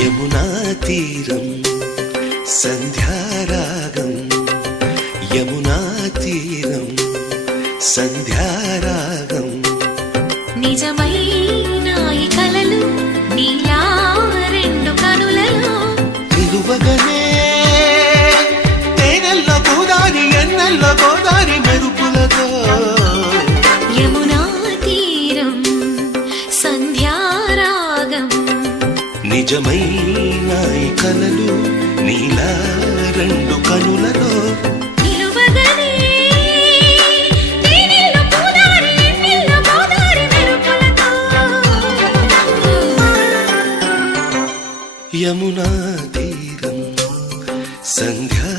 యమునా తీరం సంధ్యారాగం, యమునా తీరం సంధ్యారాగం. నిజమైన ఈ కలలు నీలా రెండు కనులలో నిలువగనే తేనెల్లో గోదారి ఎన్నెల్లో గోదారి మెరుపులతో. యమునా తీరం సంధ్యారాగం. నిజమైన ఈ కలలు నీలా రెండు కనులలో. యమునా తీరం సంధ్యా